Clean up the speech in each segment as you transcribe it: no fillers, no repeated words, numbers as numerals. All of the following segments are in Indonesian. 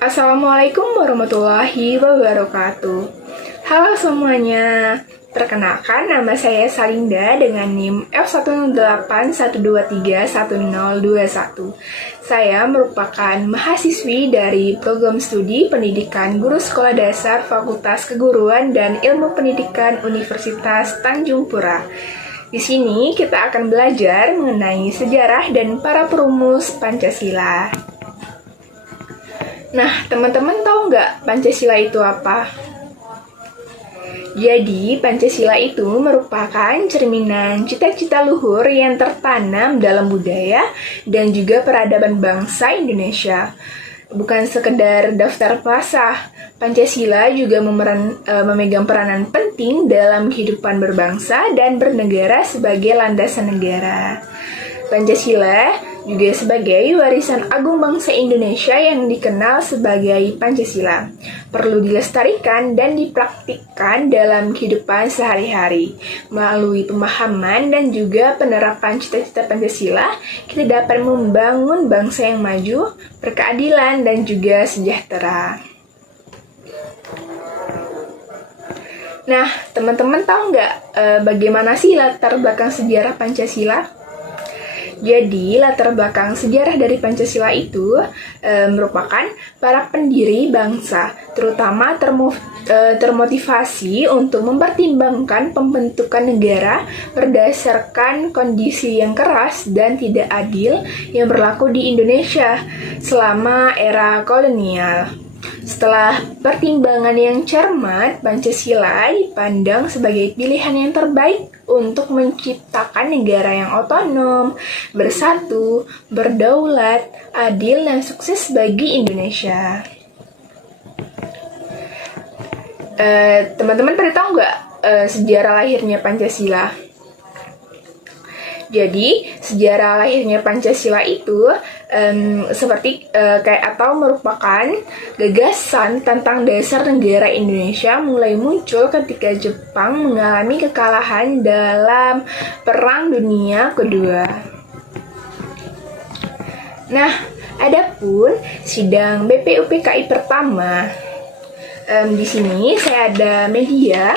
Assalamualaikum warahmatullahi wabarakatuh. Halo semuanya, perkenalkan nama saya Salinda dengan NIM F10812311021. Saya merupakan mahasiswi dari program studi pendidikan guru sekolah dasar Fakultas Keguruan dan Ilmu Pendidikan Universitas Tanjung Pura. Di sini kita akan belajar mengenai sejarah dan para perumus Pancasila. Nah, teman-teman tahu nggak Pancasila itu apa? Jadi, Pancasila itu merupakan cerminan cita-cita luhur yang tertanam dalam budaya dan juga peradaban bangsa Indonesia. Bukan sekedar daftar pasah, Pancasila juga memegang peranan penting dalam kehidupan berbangsa dan bernegara sebagai landasan negara. Pancasila juga sebagai warisan agung bangsa Indonesia yang dikenal sebagai Pancasila. Perlu dilestarikan dan dipraktikkan dalam kehidupan sehari-hari. Melalui pemahaman dan juga penerapan cita-cita Pancasila, kita dapat membangun bangsa yang maju, berkeadilan, dan juga sejahtera. Nah, teman-teman tahu nggak bagaimana sih latar belakang sejarah Pancasila? Jadi, latar belakang sejarah dari Pancasila itu merupakan para pendiri bangsa, terutama termotivasi untuk mempertimbangkan pembentukan negara berdasarkan kondisi yang keras dan tidak adil yang berlaku di Indonesia selama era kolonial. Setelah pertimbangan yang cermat, Pancasila dipandang sebagai pilihan yang terbaik untuk menciptakan negara yang otonom, bersatu, berdaulat, adil, dan sukses bagi Indonesia. Teman-teman pada tahu nggak sejarah lahirnya Pancasila? Jadi, sejarah lahirnya Pancasila itu atau merupakan gagasan tentang dasar negara Indonesia mulai muncul ketika Jepang mengalami kekalahan dalam Perang Dunia Kedua. Nah, adapun sidang BPUPKI pertama, di sini saya ada media.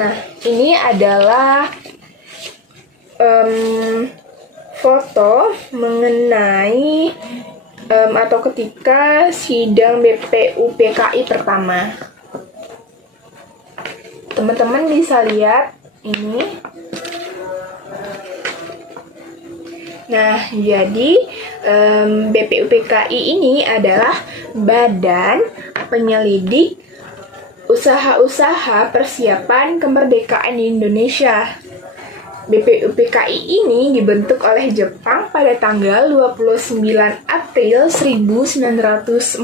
Nah, ini adalah foto mengenai atau ketika sidang BPUPKI pertama. Teman-teman bisa lihat ini. Nah, jadi BPUPKI ini adalah badan penyelidik usaha-usaha persiapan kemerdekaan di Indonesia. BPUPKI ini dibentuk oleh Jepang pada tanggal 29 April 1945.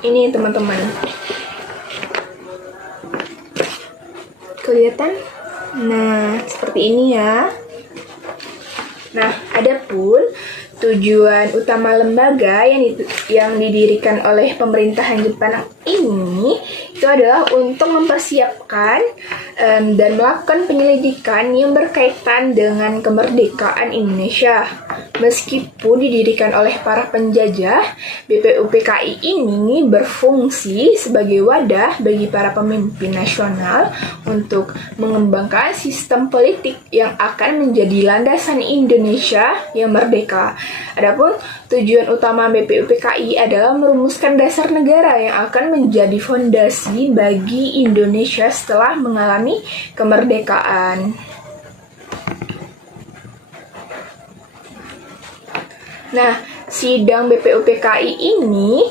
Ini teman-teman. Kelihatan? Nah, seperti ini ya. Nah, adapun tujuan utama lembaga yang didirikan oleh pemerintahan Jepang ini itu adalah untuk mempersiapkan dan melakukan penyelidikan yang berkaitan dengan kemerdekaan Indonesia. Meskipun didirikan oleh para penjajah, BPUPKI ini berfungsi sebagai wadah bagi para pemimpin nasional untuk mengembangkan sistem politik yang akan menjadi landasan Indonesia yang merdeka. Adapun tujuan utama BPUPKI adalah merumuskan dasar negara yang akan menjadi fondasi bagi Indonesia setelah mengalami kemerdekaan. Nah, sidang BPUPKI ini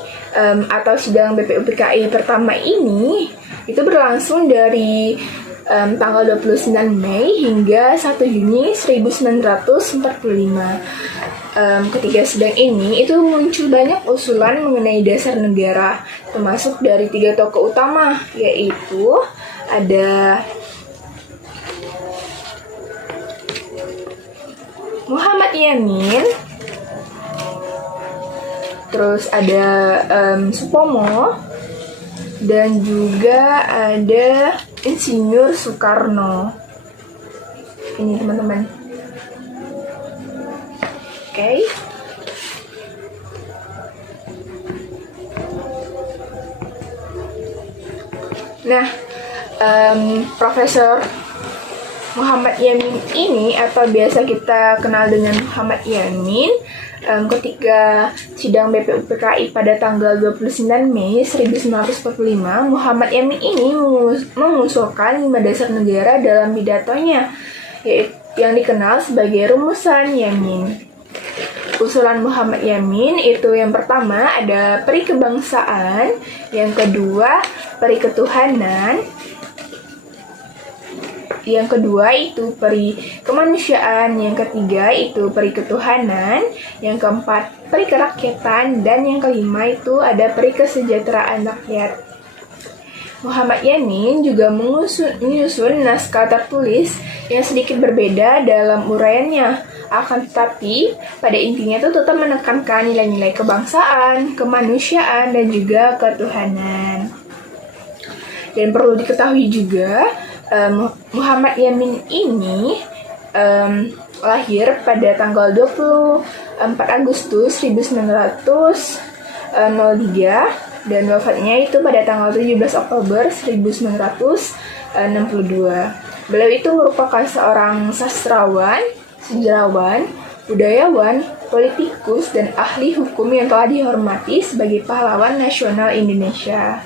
atau sidang BPUPKI pertama ini itu berlangsung dari tanggal 29 Mei hingga 1 Juni 1945. Ketika sidang ini itu muncul banyak usulan mengenai dasar negara, termasuk dari 3 tokoh utama, yaitu ada Muhammad Yamin, terus ada Supomo, dan juga ada Insinyur Soekarno. Ini teman-teman. Oke. Nah, Profesor Muhammad Yamin ini, atau biasa kita kenal dengan Muhammad Yamin, ketika sidang BPUPKI pada tanggal 29 Mei 1945, Muhammad Yamin ini mengusulkan 5 dasar negara dalam pidatonya, yang dikenal sebagai Rumusan Yamin. Usulan Muhammad Yamin itu yang pertama ada peri kebangsaan, yang kedua peri ketuhanan, yang kedua itu peri kemanusiaan, yang ketiga itu peri ketuhanan, yang keempat peri kerakyatan, dan yang kelima itu ada peri kesejahteraan rakyat. Muhammad Yamin juga menyusun naskah tertulis yang sedikit berbeda dalam uraiannya. Akan tetapi, pada intinya itu tetap menekankan nilai-nilai kebangsaan, kemanusiaan, dan juga ketuhanan. Dan perlu diketahui juga, Muhammad Yamin ini lahir pada tanggal 24 Agustus 1903 dan wafatnya itu pada tanggal 17 Oktober 1962. Beliau itu merupakan seorang sastrawan, sejarawan, budayawan, politikus, dan ahli hukum yang telah dihormati sebagai pahlawan nasional Indonesia.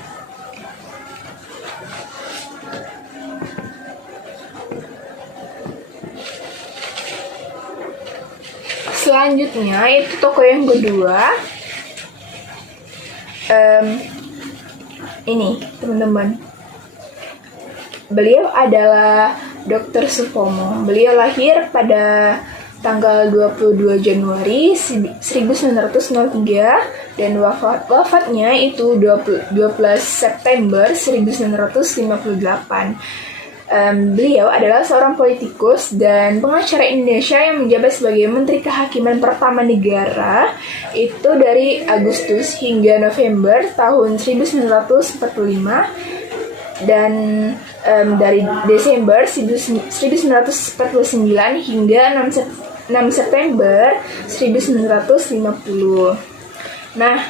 Selanjutnya itu tokoh yang kedua. Ini teman-teman, beliau adalah Dr. Supomo. Beliau lahir pada tanggal 22 Januari 1903 dan wafatnya itu 12 September 1958. Beliau adalah seorang politikus dan pengacara Indonesia yang menjabat sebagai Menteri Kehakiman pertama negara itu dari Agustus hingga November tahun 1945 dan dari Desember 1949 hingga 6 September 1950. Nah,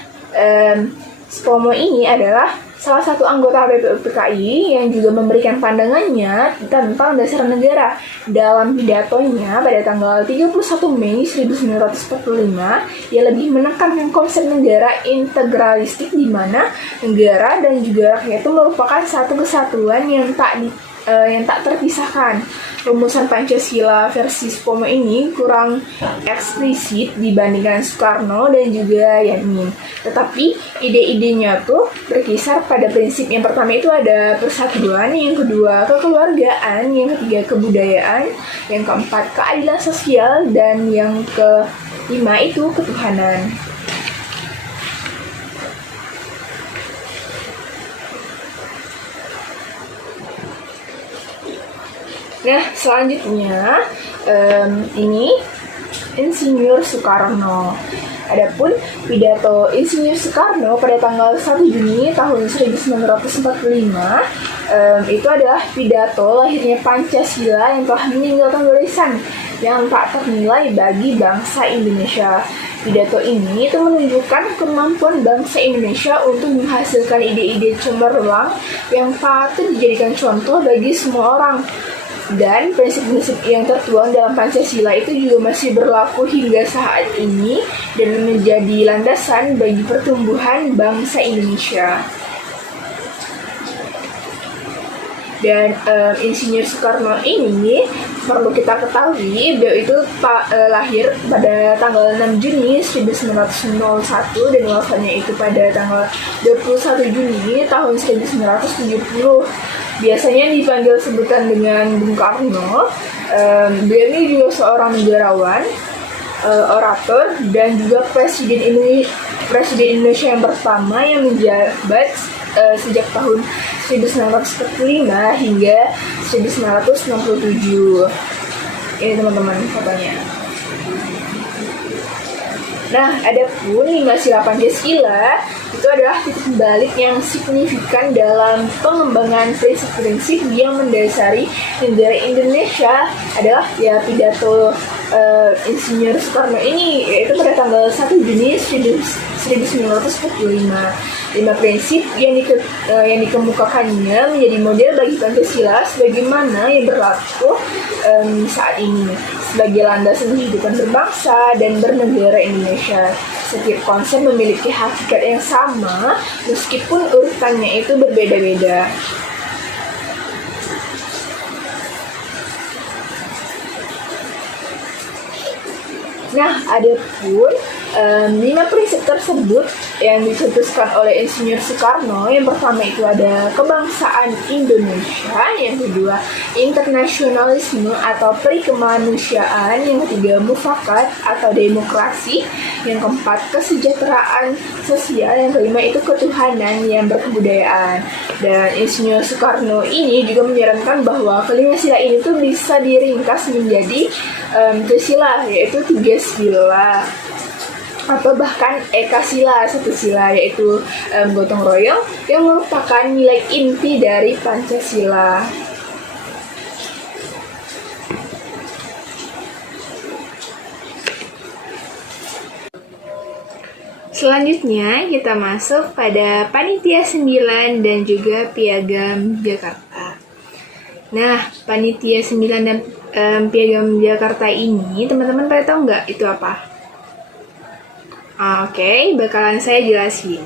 Supomo ini adalah salah satu anggota BPUPKI yang juga memberikan pandangannya tentang dasar negara. Dalam pidatonya pada tanggal 31 Mei 1945, ia lebih menekankan konsep negara integralistik di mana negara dan juga rakyat itu merupakan satu kesatuan yang tak terpisahkan. Rumusan Pancasila versi Supomo ini kurang eksplisit dibandingkan Soekarno dan juga Yamin. Tetapi ide-idenya tuh berkisar pada prinsip yang pertama itu ada persatuan, yang kedua kekeluargaan, yang ketiga kebudayaan, yang keempat keadilan sosial, dan yang kelima itu ketuhanan. Nah, selanjutnya ini Insinyur Soekarno. Adapun pidato Insinyur Soekarno pada tanggal 1 Juni tahun 1945 itu adalah pidato lahirnya Pancasila yang telah meninggalkan warisan yang tak ternilai bagi bangsa Indonesia. Pidato ini itu menunjukkan kemampuan bangsa Indonesia untuk menghasilkan ide-ide cemerlang yang patut dijadikan contoh bagi semua orang. Dan prinsip-prinsip yang tertuang dalam Pancasila itu juga masih berlaku hingga saat ini dan menjadi landasan bagi pertumbuhan bangsa Indonesia. Dan Insinyur Soekarno ini perlu kita ketahui, beliau itu lahir pada tanggal 6 Juni 1901 dan wafatnya itu pada tanggal 21 Juni tahun 1970. Biasanya dipanggil sebutan dengan Bung Karno. Beliau ini juga seorang negarawan, orator, dan juga Presiden Indonesia yang pertama yang menjabat sejak tahun 1945 hingga 1967. Ini teman-teman fotonya. Nah, adapun 5 sila Pancasila itu adalah titik balik yang signifikan dalam pengembangan prinsip-prinsip yang mendasari negara Indonesia adalah ya pidato Insinyur Soekarno ini, yaitu pada tanggal 1 Juni 1945. 5 prinsip yang dikemukakannya menjadi model bagi Pancasila sebagaimana yang berlaku saat ini sebagai landasan kehidupan berbangsa dan bernegara Indonesia. Setiap konsep memiliki hakikat yang sama meskipun urutannya itu berbeda-beda. Nah, adapun 5 prinsip tersebut yang dicetuskan oleh Insinyur Soekarno, yang pertama itu ada kebangsaan Indonesia, yang kedua internasionalisme atau perikemanusiaan, yang ketiga mufakat atau demokrasi, yang keempat kesejahteraan sosial, yang kelima itu ketuhanan yang berkebudayaan. Dan Insinyur Soekarno ini juga menyarankan bahwa kelima sila ini tuh bisa diringkas menjadi 3 sila, yaitu 3 sila atau bahkan eka sila, 1 sila, yaitu gotong royong yang merupakan nilai inti dari Pancasila. Selanjutnya kita masuk pada Panitia 9 dan juga Piagam Jakarta. Nah, Panitia 9 dan Piagam Jakarta ini, teman-teman pada tahu nggak itu apa? Oke, bakalan saya jelasin.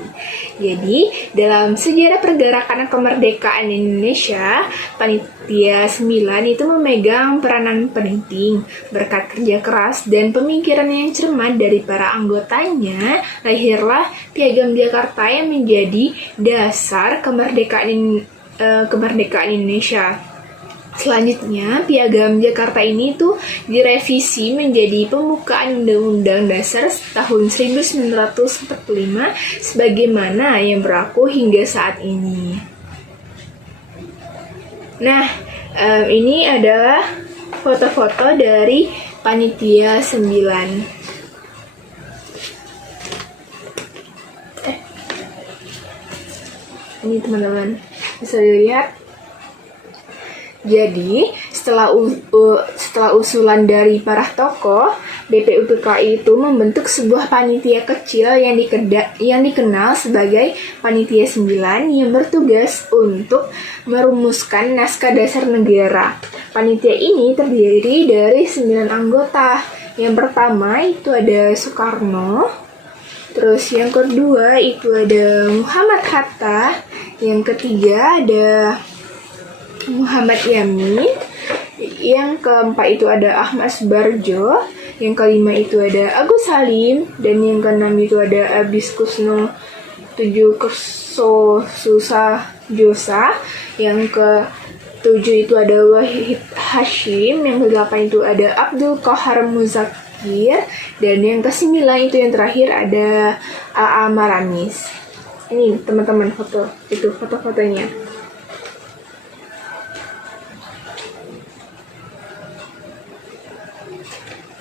Jadi, dalam sejarah pergerakan kemerdekaan Indonesia, Panitia 9 itu memegang peranan penting. Berkat kerja keras dan pemikiran yang cermat dari para anggotanya, lahirlah Piagam Jakarta yang menjadi dasar kemerdekaan Indonesia. Selanjutnya, Piagam Jakarta ini tuh direvisi menjadi pembukaan Undang-Undang Dasar tahun 1945 sebagaimana yang berlaku hingga saat ini. Nah, ini adalah foto-foto dari Panitia 9. Ini teman-teman bisa dilihat. Jadi, setelah usulan dari para tokoh, BPUPKI itu membentuk sebuah panitia kecil yang dikenal sebagai Panitia 9 yang bertugas untuk merumuskan naskah dasar negara. Panitia ini terdiri dari 9 anggota. Yang pertama itu ada Soekarno, terus yang kedua itu ada Muhammad Hatta, yang ketiga ada Muhammad Yamin, yang keempat itu ada Ahmad Subarjo, yang kelima itu ada Agus Salim, dan yang keenam itu ada Abis Kusno Tujukso Susah Josa, yang ketujuh itu ada Wahid Hashim, yang kedelapan itu ada Abdul Qahar Muzakir, dan yang kesembilan itu yang terakhir ada A.A. Maramis. Ini teman-teman foto-fotonya.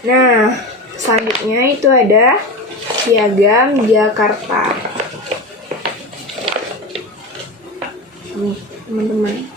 Nah, selanjutnya itu ada Piagam Jakarta. Nih, teman-teman.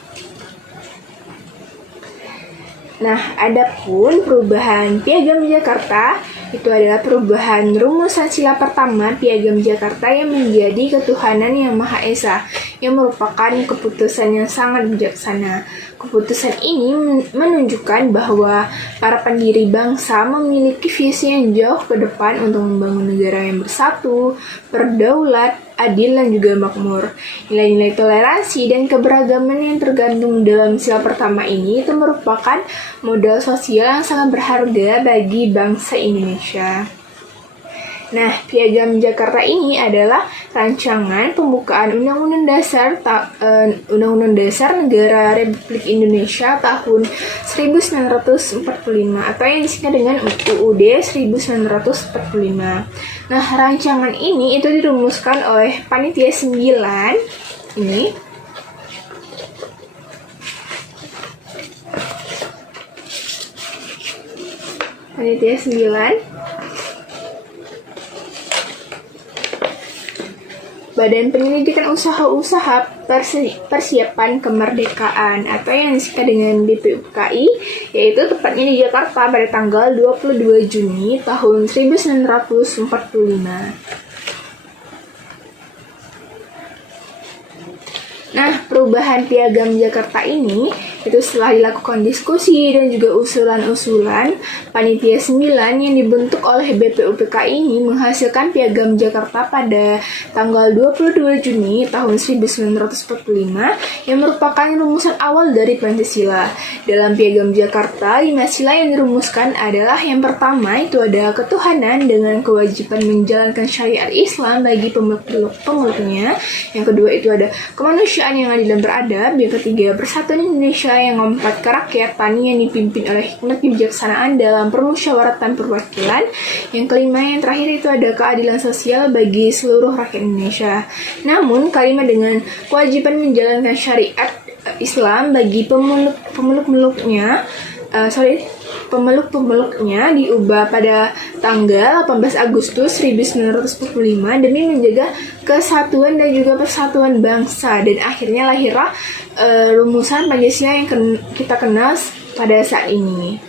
Nah, adapun perubahan Piagam Jakarta itu adalah perubahan rumusan sila pertama Piagam Jakarta yang menjadi ketuhanan yang Maha Esa, yang merupakan keputusan yang sangat bijaksana. Keputusan ini menunjukkan bahwa para pendiri bangsa memiliki visi yang jauh ke depan untuk membangun negara yang bersatu, berdaulat, adil, dan juga makmur. Nilai-nilai toleransi dan keberagaman yang tergandung dalam sila pertama ini itu merupakan modal sosial yang sangat berharga bagi bangsa Indonesia. Nah, Piagam Jakarta ini adalah rancangan pembukaan Undang-Undang Dasar Negara Republik Indonesia tahun 1945 atau yang disingkat dengan UUD 1945. Nah, rancangan ini itu dirumuskan oleh Panitia 9 ini. Panitia 9 Badan Penyelidikan Usaha-Usaha Persiapan Kemerdekaan atau yang disingkat dengan BPUPKI, yaitu tepatnya di Jakarta pada tanggal 22 Juni tahun 1945. Nah, perubahan Piagam Jakarta ini itu setelah dilakukan diskusi dan juga usulan-usulan, Panitia 9 yang dibentuk oleh BPUPKI ini menghasilkan Piagam Jakarta pada tanggal 22 Juni tahun 1945 yang merupakan rumusan awal dari Pancasila. Dalam Piagam Jakarta, 5 sila yang dirumuskan adalah yang pertama itu ada ketuhanan dengan kewajiban menjalankan syariat Islam bagi pemeluknya. Yang kedua itu ada kemanusiaan yang adil dan beradab. Yang ketiga, persatuan Indonesia. Yang keempat, kerakyatan yang dipimpin oleh hikmat kebijaksanaan dalam permusyawaratan perwakilan. Yang kelima, yang terakhir itu ada keadilan sosial bagi seluruh rakyat Indonesia. Namun, kalimat dengan kewajiban menjalankan syariat Islam bagi pemeluk-pemeluknya diubah pada tanggal 18 Agustus 1945 demi menjaga kesatuan dan juga persatuan bangsa, dan akhirnya lahirlah rumusan Pancasila yang kita kenal pada saat ini.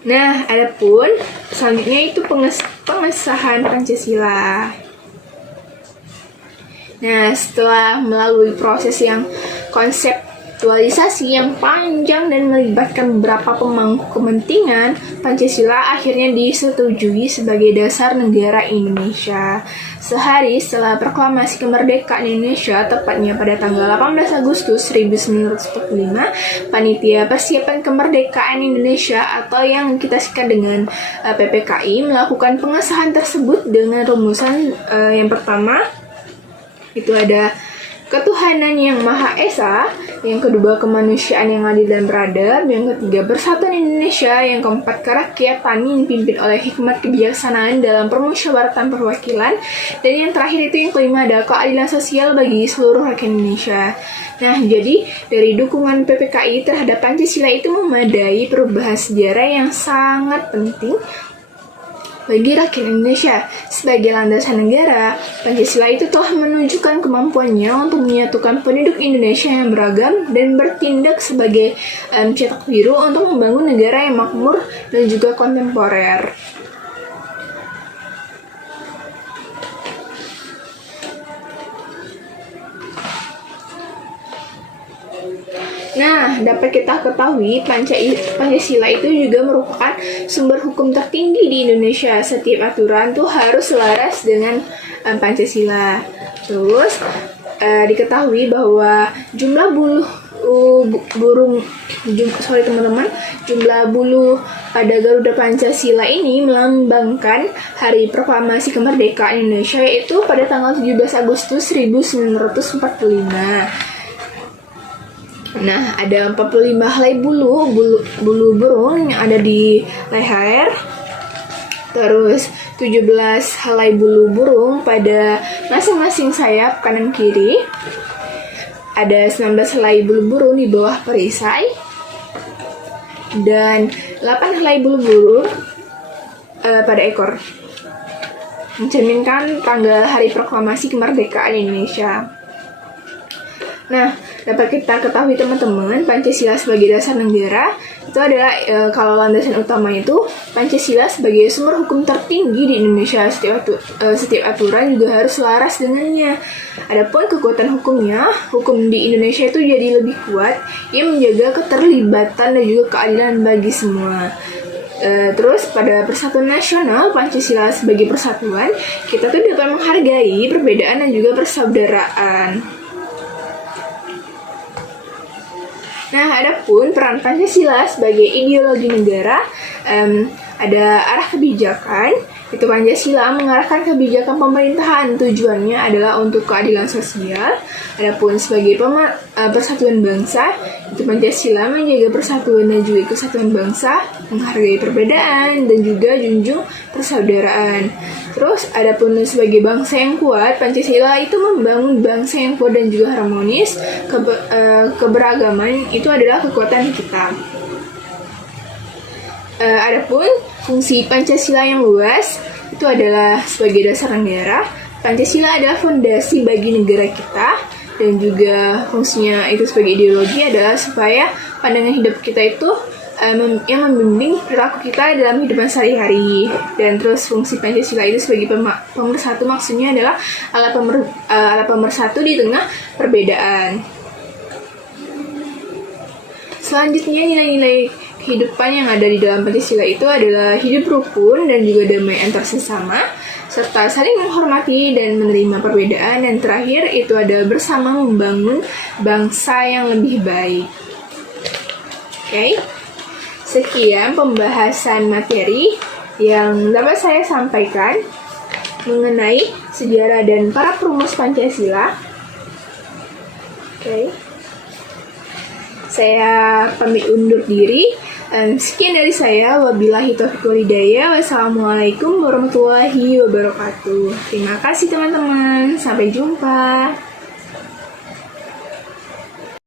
Nah, adapun selanjutnya itu pengesahan Pancasila. Nah, setelah melalui proses yang konseptualisasi yang panjang dan melibatkan beberapa pemangku kepentingan, Pancasila akhirnya disetujui sebagai dasar negara Indonesia. Sehari setelah proklamasi kemerdekaan Indonesia, tepatnya pada tanggal 18 Agustus 1945, Panitia Persiapan Kemerdekaan Indonesia atau yang kita singkat dengan PPKI melakukan pengesahan tersebut dengan rumusan yang pertama itu ada ketuhanan yang Maha Esa, yang kedua kemanusiaan yang adil dan beradab, yang ketiga persatuan Indonesia, yang keempat kerakyatan yang dipimpin oleh hikmat kebijaksanaan dalam permusyawaratan perwakilan, dan yang terakhir itu yang kelima ada keadilan sosial bagi seluruh rakyat Indonesia. Nah, jadi dari dukungan PPKI terhadap Pancasila itu memadai perubahan sejarah yang sangat penting bagi rakyat Indonesia. Sebagai landasan negara, Pancasila itu telah menunjukkan kemampuannya untuk menyatukan penduduk Indonesia yang beragam dan bertindak sebagai cetak biru untuk membangun negara yang makmur dan juga kontemporer. Nah, dapat kita ketahui Pancasila itu juga merupakan sumber hukum tertinggi di Indonesia. Setiap aturan tuh harus selaras dengan Pancasila. Terus diketahui bahwa jumlah bulu pada Garuda Pancasila ini melambangkan hari proklamasi kemerdekaan Indonesia, yaitu pada tanggal 17 Agustus 1945. Nah, ada 45 helai bulu burung yang ada di leher. Terus 17 helai bulu burung pada masing-masing sayap kanan kiri. Ada 19 helai bulu burung di bawah perisai. Dan 8 helai bulu burung pada ekor. Mencerminkan tanggal hari proklamasi kemerdekaan Indonesia. Nah, dapat kita ketahui teman-teman, Pancasila sebagai dasar negara itu adalah kalau landasan utama itu Pancasila sebagai sumber hukum tertinggi di Indonesia. Setiap aturan juga harus selaras dengannya. Adapun kekuatan hukumnya, hukum di Indonesia itu jadi lebih kuat yang menjaga keterlibatan dan juga keadilan bagi semua. Terus pada persatuan nasional, Pancasila sebagai persatuan, kita tuh dapat menghargai perbedaan dan juga persaudaraan. Nah, adapun peran Pancasila sebagai ideologi negara, ada arah kebijakan. Itu Pancasila mengarahkan kebijakan pemerintahan. Tujuannya adalah untuk keadilan sosial. Adapun sebagai persatuan bangsa, itu Pancasila menjaga persatuan dan juga kesatuan bangsa, menghargai perbedaan dan juga junjung persaudaraan. Terus adapun sebagai bangsa yang kuat, Pancasila itu membangun bangsa yang kuat dan juga harmonis. Keberagaman itu adalah kekuatan kita. Adapun fungsi Pancasila yang luas itu adalah sebagai dasar negara. Pancasila adalah fondasi bagi negara kita, dan juga fungsinya itu sebagai ideologi adalah supaya pandangan hidup kita itu yang membimbing perilaku kita dalam hidupan sehari-hari. Dan terus fungsi Pancasila itu sebagai pemersatu, maksudnya adalah alat pemersatu di tengah perbedaan. Selanjutnya, nilai-nilai kehidupan yang ada di dalam Pancasila itu adalah hidup rukun dan juga damai antar sesama, serta saling menghormati dan menerima perbedaan, dan terakhir itu ada bersama membangun bangsa yang lebih baik. Oke, sekian pembahasan materi yang dapat saya sampaikan mengenai sejarah dan para perumus Pancasila. Oke, saya pamit undur diri. Sekian dari saya. Wabillahi taufiq wal hidayah. Wassalamualaikum warahmatullahi wabarakatuh. Terima kasih teman-teman. Sampai jumpa.